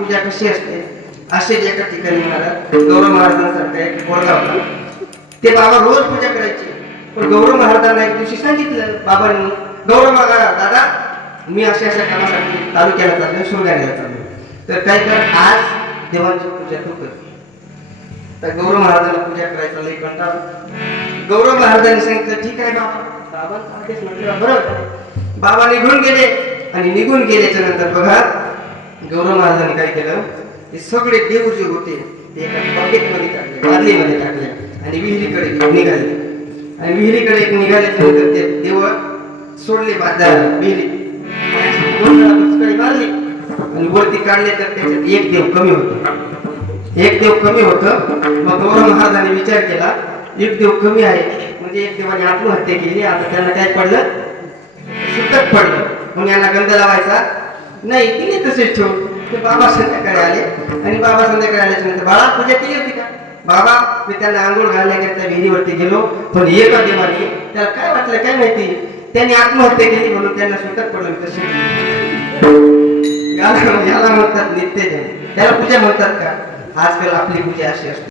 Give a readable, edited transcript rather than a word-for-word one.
पूजा कशी असते असेच एका ठिकाणी महाराज गौरव महाराजांसारखा एक पोरगा होता. ते बाबा रोज पूजा करायचे. पण गौरव महाराजांना एक दिवशी सांगितलं बाबांनी, गौरव महाराज दादा मी अशा अशा कामासाठी तालुक्याला चाललोय, शिवगाण्याला चाललोय, तर काय कर आज देवांची पूजा तू कर. तर गौरव महाराजांना पूजा करायचा लई कंटाळा. गौरव महाराजांनी सांगितलं ठीक आहे बाबा. बाबांचा आदेश म्हटलं बरोबर. बाबा निघून गेले आणि निघून गेल्याच्या नंतर बघा गौरव महाराजांनी काय केलं, ते सगळे देव जे होते ते एका बकेटमध्ये टाकले, बादलीमध्ये टाकले आणि विहिरीकडे निघाले. आणि विहिरीकडे एक निघाल्याच्या नंतर ते देव सोडले विहिरीत मारले आणि वरती काढले तर त्याच्यात एक देव कमी होत. एक देव कमी होत. मग गौरव महाराजांनी विचार केला एक देव कमी आहे म्हणजे एक देवाने आत्महत्या केली, आता त्यांना काय पडलं, सुतक पडलं, म्हणून यांना गंध लावायचा नाही, तिने तसेच ठेवून. ते बाबा संध्याकाळी आले आणि बाबा संध्याकाळी आल्याच्या नंतर बाळा पूजा केली होती का. बाबा मी त्यांना आंघोळ घालण्याकरता विहिरीवरती गेलो, पण एका देवाने त्याला काय वाटलं काय माहिती, त्यांनी आत्महत्या केली म्हणून त्यांना सुतक पडलं. तसे याला म्हणतात नित्यजन, त्याला पूजा म्हणतात का. आजकाल आपली पूजा अशी असते.